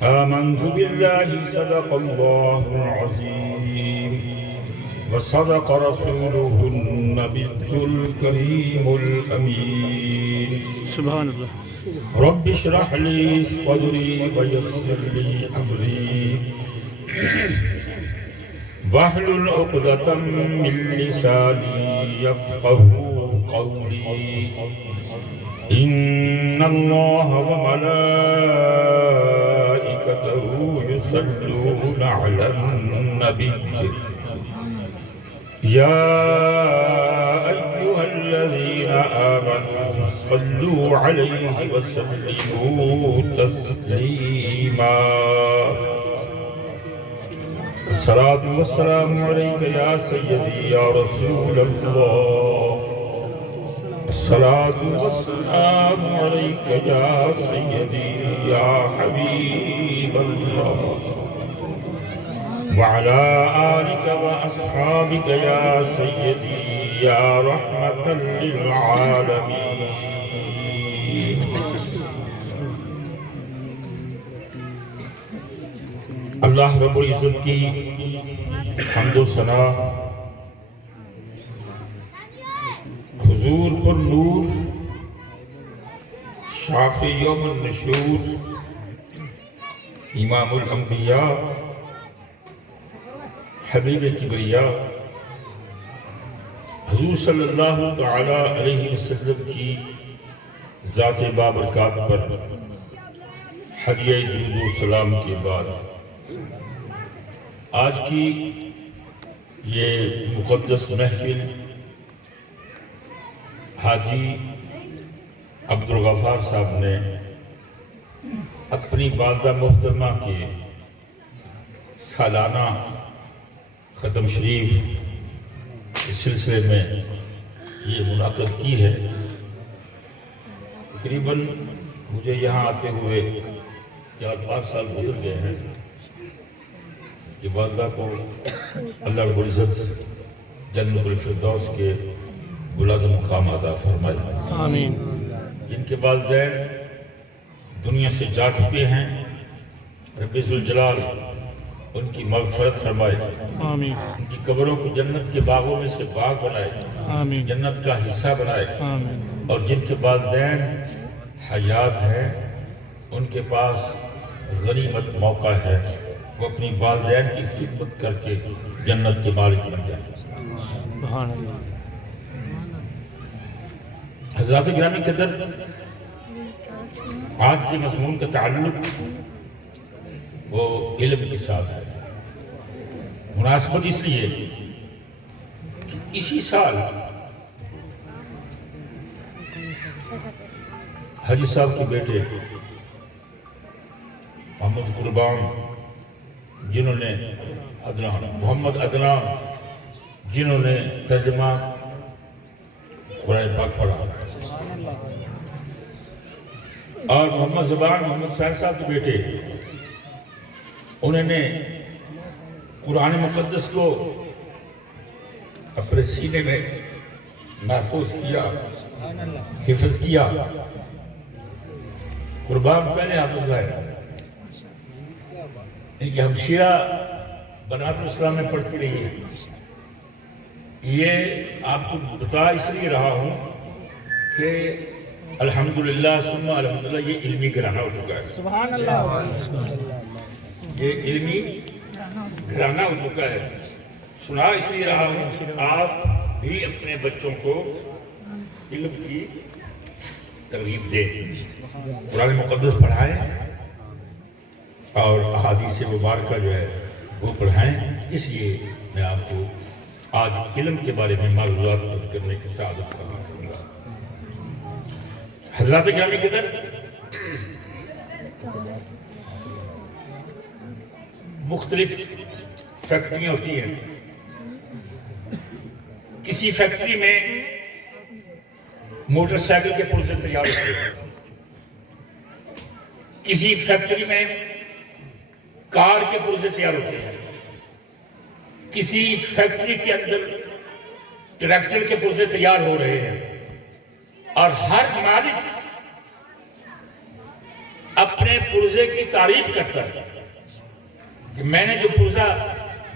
آمنت بالله صدق الله العظيم وصدق رسوله النبي الكريم الأمين سبحان الله. رب اشرح لي صدري ويسر لي أمري واحلل عقدة من لساني يفقهوا قولي إن الله وملائكته يصلون على النبي يا أيها الذين آمنوا صلوا عليه وسلموا تسليما الصلاة والسلام عليك يا سيدي يا رسول الله الصلاة والسلام عليك يا سيدي يا حبيب الله وعلى آلك وأصحابك يا سيدي يا رحمة للعالمين. اللہ رب العزت کی حمد و ثنا، حضور پر نور، شافع یوم النشور، امام الانبیاء، حبیب کبریاء، حضور صلی اللہ تعالی علیہ وسلم کی ذات بابرکات پر ہدیہ درود و سلام کے بعد آج کی یہ مقدس محفل حاجی عبدالغفار صاحب نے اپنی والدہ محترمہ کے سالانہ ختم شریف اس سلسلے میں یہ منعقد کی ہے۔ تقریباً مجھے یہاں آتے ہوئے 4-5 سال گزر گئے ہیں کہ والدہ کو اللہ رب العزت جنت الفردوس کے بلند مقام عطا فرمائے، آمین۔ جن کے والدین دنیا سے جا چکے ہیں، رب ذوالجلال ان کی مغفرت فرمائے، آمین۔ ان کی قبروں کو جنت کے باغوں میں سے باغ بنائے، آمین۔ جنت کا حصہ بنائے، آمین۔ اور جن کے والدین حیات ہیں ان کے پاس غنیمت موقع ہے وہ اپنی والدین کی خدمت کر کے جنت کے مالک بن جائیں۔ سبحان اللہ۔ حضرات گرامی قدر، آج کے مضمون کا تعلق وہ علم کے ساتھ ہے۔ مناسبت اس لیے کہ اسی سال حاجی صاحب کے بیٹے محمد قربان جنہوں نے محمد عدنان جنہوں نے ترجمہ قرآن پاک پڑھا، اور محمد زبان محمد صاحب کے بیٹے انہوں نے قرآن مقدس کو اپنے سینے میں محفوظ کیا، حفظ کیا۔ قربان پہلے حافظ ہے، ان کی ہمشیرہ بنات الاسلام میں پڑھتی رہی ہے۔ یہ آپ کو بتا اس لیے رہا ہوں کہ الحمدللہ ثم الحمدللہ یہ علمی گھرانہ ہو چکا ہے، سبحان اللہ۔ یہ علمی گھرانہ ہو چکا ہے۔ سنا اس لیے رہا ہوں آپ بھی اپنے بچوں کو علم کی ترغیب دیں، قرآن مقدس پڑھائیں اور احادیث مبارکہ جو ہے وہ پڑھائیں۔ اس لیے میں آپ کو آج علم کے بارے میں معلومات عرض کرنے کی سعادت فراہم کروں گا۔ حضرات گرامی قدر، مختلف فیکٹریاں ہوتی ہیں۔ کسی فیکٹری میں موٹر سائیکل کے پرزے تیار ہوتے ہیں، کسی فیکٹری میں کار کے پرزے تیار ہوتے ہیں، کسی فیکٹری کے اندر ٹریکٹر کے پرزے تیار ہو رہے ہیں، اور ہر مالک اپنے اپنے پرزے کی تعریف کرتا ہے کہ میں نے جو پرزہ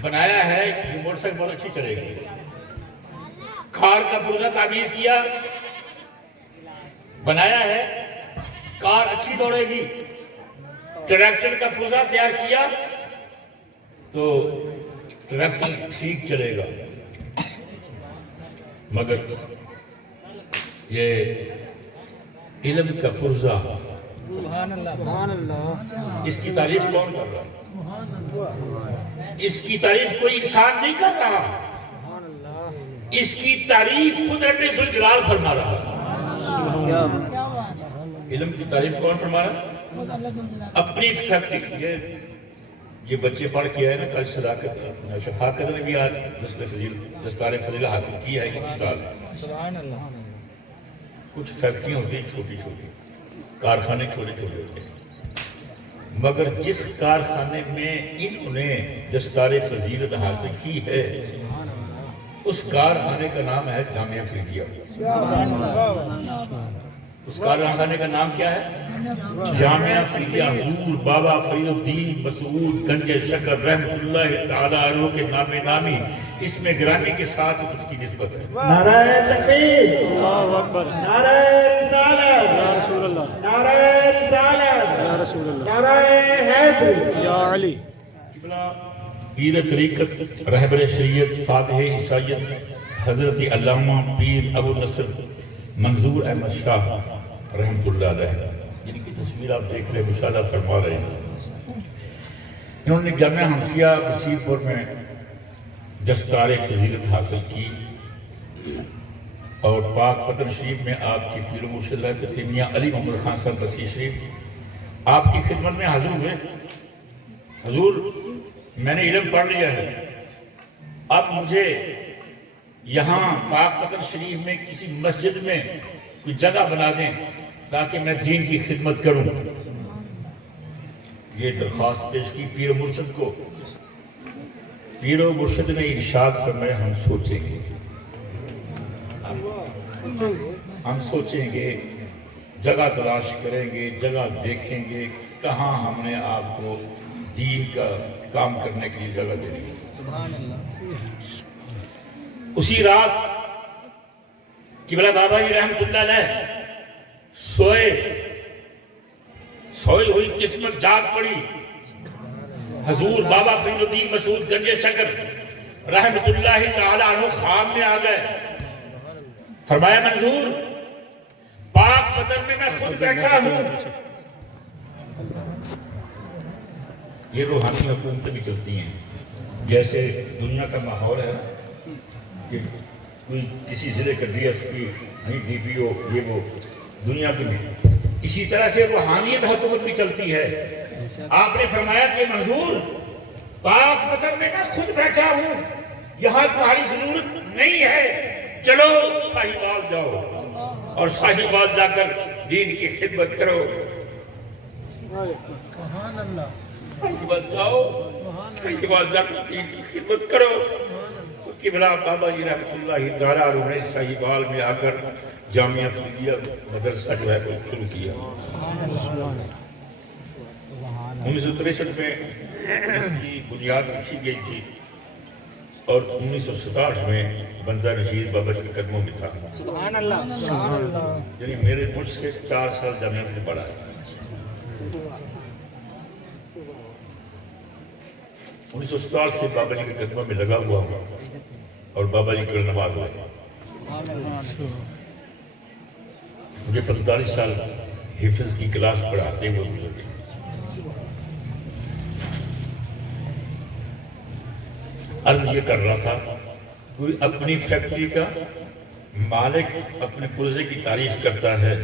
بنایا ہے یہ موٹر سائیکل بہت اچھی چلے گی. کار کا پرزہ تعمیر کیا بنایا ہے, کار اچھی دوڑے گی. ٹریکٹر کا پرزہ تیار کیا تو ٹریکٹر ٹھیک چلے گا. مگر یہ علم کا پرزہ, اس کی تعریف کون کر رہا ہے؟ اس کی تعریف کوئی انسان نہیں کر رہا, اس کی تعریف قدرت ذوالجلال فرما رہا ہے. علم کی تعریف کون فرما رہا ہے؟ اپنی فیکٹری. یہ بچے پڑھ کے آئے نا, کل صداقت شفاقت نے بھی آج دستار فضیلہ حاصل کیا ہے اسی سال. کچھ فیکٹریاں ہوتی ہیں چھوٹی چھوٹی, کارخانے چھوٹے چھوٹے ہوتے ہیں, مگر جس کارخانے میں انہوں نے دستار فضیلت حاصل کی ہے اس کارخانے کا نام ہے جامعہ افریدیہ. اس کارخانے کا نام کیا ہے؟ جامعہ افریدیہ. حضور بابا فرید الدین مسعود گنج شکر رحمۃ اللہ تعالی عنہ کے نام نامی اس میں گرامی کے ساتھ اس کی نسبت ہے. نعرہ تکبیر, اللہ اکبر. نعرہ رسالت, یا رسول اللہ, نعرہ رسالت, یا رسول اللہ, نعرہ حیدر. یا علی. پیر طریقت رہبر شریعت فاتح عیسائیت حضرت علامہ پیر ابو نصر منظور احمد شاہ رحمۃ اللہ علیہ, جن کی تصویر آپ دیکھ رہے مشاہدہ فرما رہے ہیں. انہوں نے جامعہ حمزیہ بصیر پور میں دستار فضیلت حاصل کی اور پاک پتن شریف میں آپ کی پیر و مرشد رہتے تھے میاں علی محمد خان صاحب بصیر شریف آپ کی خدمت میں حاضر ہوئے. حضور میں نے علم پڑھ لیا ہے, اب مجھے یہاں پاک پتن شریف میں کسی مسجد میں کوئی جگہ بنا دیں تاکہ میں دین کی خدمت کروں. یہ درخواست پیش کی پیر و مرشد کو. پیر و مرشد نے ارشاد فرمایا ہم سوچیں گے, ہم سوچیں گے, جگہ تلاش کریں گے, جگہ دیکھیں گے کہاں ہم نے آپ کو دین کا کام کرنے کے لیے جگہ دینی ہے. اسی رات قبلہ بابا جی رحمت اللہ علیہ سوئی ہوئی قسمت جاگ پڑی. حضور بابا فرید الدین مسعود گنج شکر رحمت اللہ تعالی عنہ خواب میں آ گئے. فرمایا منظور پاک پتن میں خود بیٹھا ہوں. یہ روحانی حکومتیں بھی چلتی ہیں, جیسے دنیا کا ماحول ہے کہ کوئی کسی ضلع کا D S P D P O یہ وہ دنیا کی بھی, اسی طرح سے روحانیت حکومت بھی چلتی ہے. آپ نے فرمایا کہ منظور پاک پتن میں میں خود بیٹھا ہوں, یہاں تمہاری ضرورت نہیں ہے, چلو ساہیوال جاؤ اور ساہیوال جا کر دین کی خدمت کرو. ساہیوال جاؤ, ساہیوال جا کر دین کی خدمت کرو. تو قبلہ بابا جی رحمت اللہ تعالی عنہ نے ساہیوال میں آ کر جامعہ افریدیہ مدرسہ جو ہے وہ شروع کیا. 1963 میں اس کی بنیاد رکھی گئی تھی اور 1967 میں بندہ نشید بابا جی کے قدموں میں تھا. یعنی میرے مجھ سے 4 سال جامعہ سے پڑھا ہے. 1967 سے بابا جی کے قدموں میں لگا ہوا ہوں اور بابا جی کے نواز ہوئے. مجھے 45 سال حفظ کی کلاس پڑھاتے ہوئے گزر گئے. عرض یہ کر رہا تھا کوئی اپنی فیکٹری کا مالک اپنے پرزے کی تعریف کرتا ہے,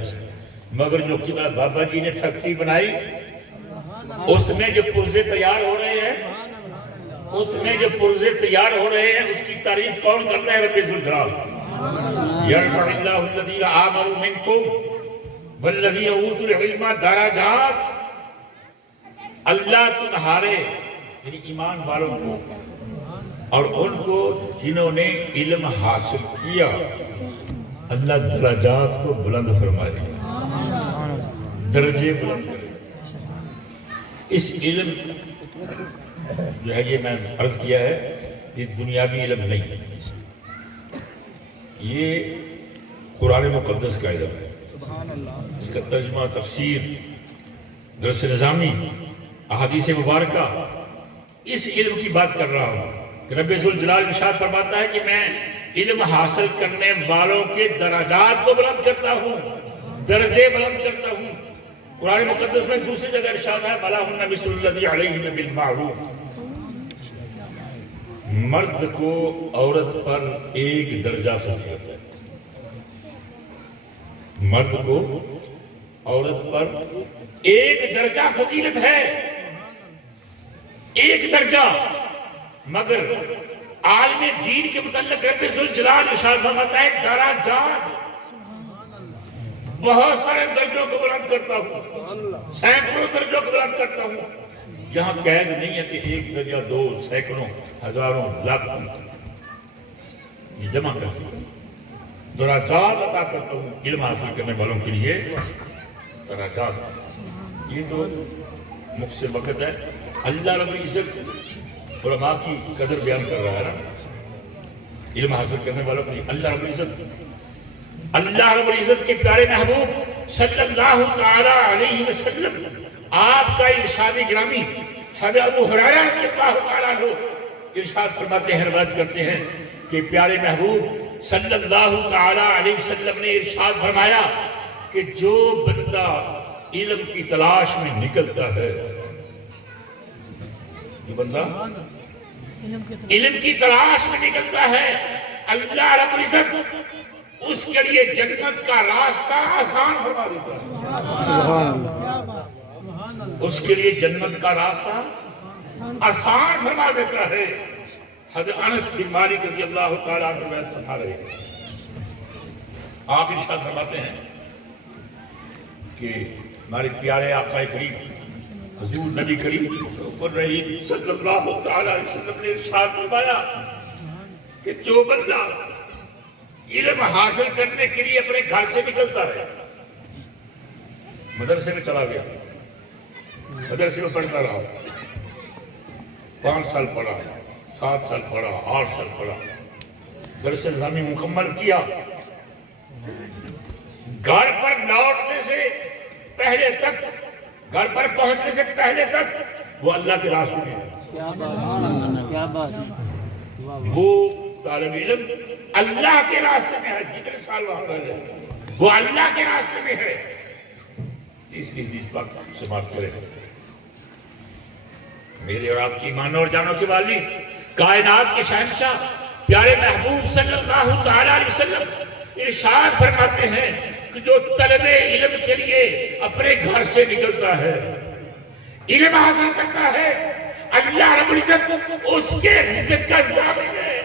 مگر جو کہ بابا جی نے فیکٹری بنائی اس میں جو پرزے تیار ہو رہے ہیں اس کی تعریف کون کرتا ہے؟ رب ذوالجلال. یرفع اللہ الذین آمنوا منکم والذین اوتوا العلم درجات. اللہ تمہارے یعنی ایمان والوں کو اور ان کو جنہوں نے علم حاصل کیا اللہ درجات کو بلند فرمائے, درجے بلند کرے. اس علم جو ہے یہ میں عرض کیا ہے یہ دنیاوی علم نہیں ہے، یہ قرآن مقدس کا علم ہے، اس کا ترجمہ تفسیر درس نظامی احادیث مبارکہ اس علم کی بات کر رہا ہوں کہ رب ذوالجلال ارشاد فرماتا ہے کہ میں علم حاصل کرنے والوں کے درجات کو بلند کرتا ہوں، درجے بلند کرتا ہوں۔ قرآن مقدس میں دوسری جگہ ارشاد ہے وَلَهُنَّ مِثْلُ الَّذِي عَلَيْهِنَّ بِالْمَعْرُوفِ، مرد کو عورت پر ایک درجہ فضیلت ہے، مرد کو عورت پر ایک درجہ فضیلت ہے، ایک درجہ۔ مگر عالم دین کے متعلق رب ذوالجلال ارشاد فرماتا ہے درجات، بہت سارے درجوں کو بلند کرتا ہوں، سینکڑوں درجوں کو بلند کرتا ہوں۔ یہاں قید نہیں ہے کہ ایک درجہ، دو، سینکڑوں، ہزاروں، لاکھوں، یہ جمع کر سکتے درجات عطا کرتا ہوں علم حاصل کرنے والوں کے لیے درجات۔ یہ تو مجھ سے وقت ہے، اللہ رب العزت علماء کی قدر بیان کر رہا ہے نا، علم حاصل کرنے والوں کے لیے اللہ رب العزت کے پیارے محبوب صلی اللہ تعالی علیہ وسلم آپ کا ارشاد گرامی حضرت ابو ہریرہ رضی اللہ تعالی عنہ ارشاد فرماتے ہیں، روایت کرتے ہیں کہ پیارے محبوب صلی اللہ تعالی علیہ وسلم نے ارشاد فرمایا کہ جو بندہ علم کی تلاش میں نکلتا ہے، جو بندہ علم کی تلاش میں نکلتا ہے، اللہ رب العزت اس کے لیے جنت کا راستہ آسان فرما دیتا ہے، سبحان اللہ، اس کے لیے جنت کا راستہ آسان فرما دیتا ہے۔ حضرت انس بن مالک رضی اللہ تعالیٰ عنہ روایت فرما رہے ہیں، آپ ارشاد فرماتے ہیں کہ ہمارے پیارے آقا کریم حضور نبی کریم صلی اللہ تعالیٰ علیہ وسلم نے ارشاد فرمایا کہ جو بندہ علم حاصل کرنے کے لیے اپنے گھر سے نکلتا ہے، مدرسے میں چلا گیا، مدرسے میں پڑھتا رہا، 5 سال پڑھا، 7 سال پڑھا، 8 سال پڑھا، درس نظامی مکمل کیا، گھر پر لوٹنے سے پہلے تک، گھر پر پہنچنے سے پہلے تک وہ اللہ کے راستے میں ہے، وہ طالب علم اللہ کے راستے میں ہے، جتنے سال وہاں رہے وہ اللہ کے راستے میں ہے۔ تیسری حدیث پاک سماعت کریں، میرے اور آپ کی مانو اور جانو کے والی کائنات کے شہنشاہ پیارے محبوب صلی اللہ تعالیٰ علیہ وسلم ارشاد فرماتے ہیں کہ جو طلب علم کے لیے اپنے گھر سے نکلتا ہے، علم حاصل کرتا ہے، اللہ رب العزت اس کے رزق کا ضامن ہے،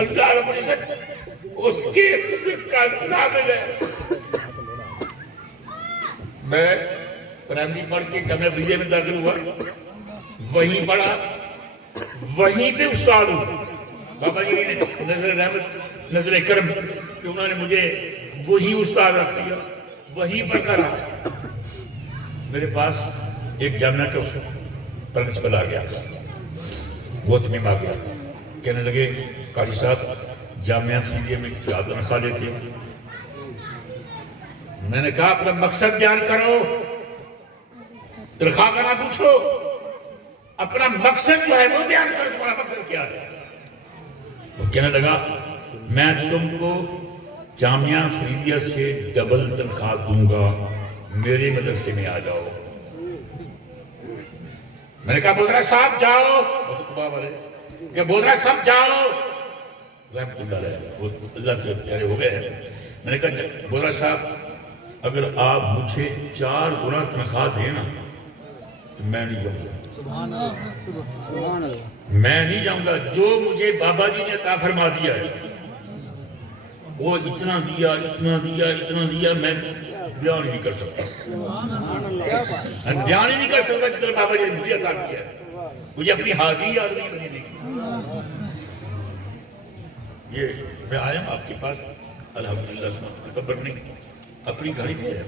اللہ رب العزت اس کے رزق کا ضامن ہے۔ میں پرائمری پڑھ کے جامعہ فضیہ میں داخل ہوا، وہیں پڑھا، وہیں پہ استاد ہوں، بابا جی نے نظر رحمت نظر کرم کہ انہوں نے مجھے وہی استاد رکھ دیا، وہیں پڑھتا رہا۔ میرے پاس ایک جامعہ کا پرنسپل آ گیا، وہ تمہیں آ گیا، کہنے لگے قاری صاحب جامعہ فضیہ میں کیا تنخواہ لیتے ہیں؟ میں نے کہا اپنا مقصد بیان کرو، تنخواہ کا نہ پوچھو، اپنا مقصد جو ہے وہ بیان کرو، تمہارا مقصد کیا ہے؟ وہ کہنے لگا میں تم کو جامعہ فضیہ سے ڈبل تنخواہ دوں گا، میرے مدرسے میں آ جاؤ۔ میں نے کہا بودرا صاحب جاؤ، کہ بودرا صاحب جاؤ، رحمت اللہ علیہ وہ اللہ سے پیارے ہو گئے ہیں۔ میں نے کہا بودرا صاحب اگر آپ مجھے 4 گنا تنخواہ دینا تو میں نہیں جاؤں گا، میں نہیں جاؤں گا، جو مجھے بابا جی نے عطا فرما دیا ہے وہ اتنا دیا، اتنا دیا، اتنا دیا، میں بیان نہیں کر سکتا، بیان ہی نہیں کر سکتا جتنا بابا جی نے مجھے عطا کیا ہے، مجھے اپنی حاضری یاد نہیں بنی دیکھی۔ یہ میں آیا ہوں آپ کے پاس الحمدللہ سمجھ تکبر نہیں، اپنی گاڑی پہ ہے،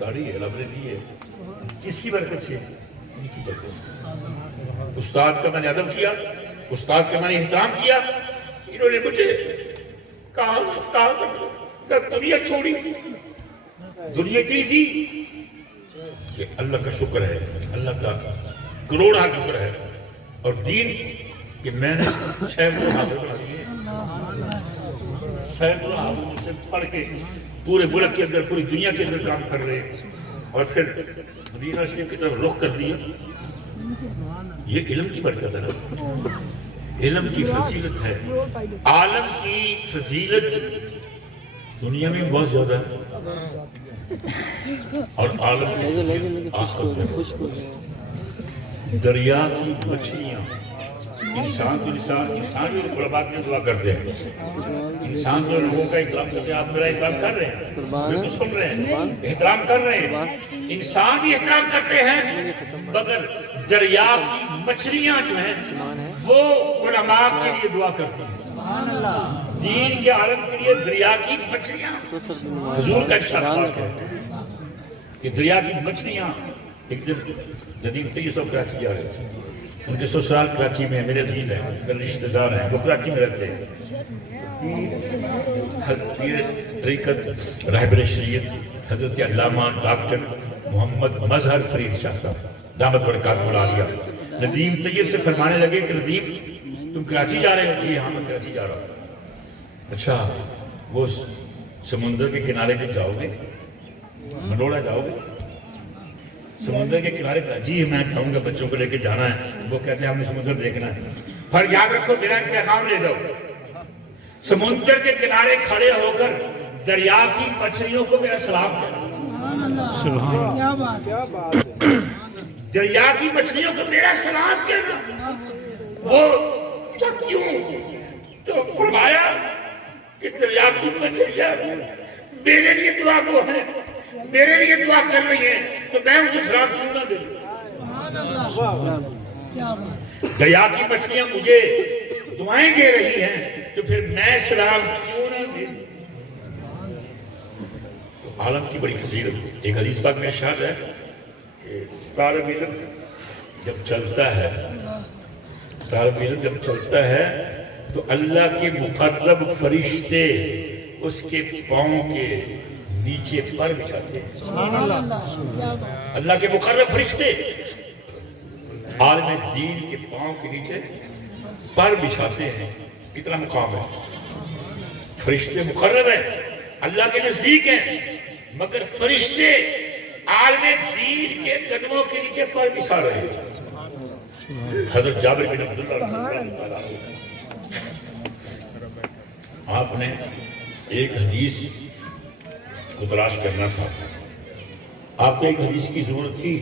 داڑھی ہے، لب نے دی ہے، کس کی برکت سے؟ ان کی برکت سے۔ استاد کا میں نے ادب کیا، استاد کا میں نے احترام کیا، انہوں نے مجھے کہاں تک دنیا چھوڑی، دنیا اتنی تھی کہ اللہ کا شکر ہے، اللہ کا کروڑا شکر ہے، اور دین کہ میں نے سینکڑوں حاصل کر لیے، سینکڑوں حاصل سے پڑھ کے پورے ملک کے اندر، پوری دنیا کے اندر کام کر رہے، اور پھر مدینہ شریف کی طرف رخ کر دیا۔ یہ علم کی برکت ہے نا، علم کی فضیلت ہے، عالم کی فضیلت دنیا میں بہت زیادہ ہے، اور عالم کی فضیلت آخرت میں۔ دریا کی مچھلیاں، انسان جو علماء کی دعا کرتے ہیں، انسان جو لوگوں کا احترام کرتے ہیں، آپ میرا احترام کر رہے ہیں، بالکل سن رہے ہیں، احترام کر رہے ہیں، انسان بھی احترام کرتے ہیں، مگر دریا کی مچھلیاں جو ہیں وہ علماء کے لیے دعا کرتی ہیں۔ دین کے عالم کے لیے دریا کی مچھلیاں، حضور کا ارشاد ہے کہ دریا کی مچھلیاں۔ ایک دن ندیم طیب صاحب کراچی جا رہے تھے، ان کے سسرال کراچی میں، میرے عزیز ہیں، میرے رشتہ دار ہیں، وہ کراچی میں رہتے ہیں۔ پیر طریقت راہبر شریعت حضرت علامہ ڈاکٹر محمد مظہر فرید شاہ صاحب دامت برکاتہ العالیہ ندیم طیب سے فرمانے لگے کہ ندیم تم کراچی جا رہے ہو؟ ہاں میں کراچی جا رہا ہوں۔ اچھا وہ سمندر کے کنارے پہ جاؤ گے؟ منوڑا جاؤ گے؟ سمندر کے کنارے پہ؟ جی میں چاہوں گا، بچوں کو لے کے جانا ہے، وہ کہتے ہیں ہم نے سمندر دیکھنا ہے۔ پر یاد رکھو میرا ایک پیغام لے جاؤ، سمندر کے کنارے کھڑے ہو کر دریا کی مچھلیوں کو میرا سلام کرنا۔ کیا بات ہے، دریا کی مچھلیوں کو میرا سلام کرنا۔ وہ کیوں؟ تو فرمایا کہ دریا کی مچھلیاں میرے لیے دعا کو ہیں، میرے لیے دعا کر رہی ہیں، تو میں ان کو سلام کیوں نہ دوں؟ دریا کی مچھلیاں مجھے دعائیں دے رہی ہیں، تو پھر میں سلام کیوں نہ دوں؟ تو عالم کی بڑی فضیلت۔ ایک حدیث پاک میں ارشاد ہے کہ طالب علم جب چلتا ہے، طالب علم جب چلتا ہے تو اللہ کے مقرب فرشتے اس کے پاؤں کے نیچے پر بچھاتے ہیں۔ اللہ کے مقرب فرشتے عالم دین کے پاؤں کے نیچے پر بچھاتے ہیں۔ کتنا مقام ہے! فرشتے مقرب ہیں، اللہ کے نزدیک ہیں، مگر فرشتے عالم دین کے قدموں کے نیچے پر بچھا رہے ہیں۔ حضرت جابر بن عبداللہ رضی اللہ عنہ، آپ نے ایک حدیث کو تلاش کرنا تھا، آپ کو ایک حدیث کی ضرورت تھی۔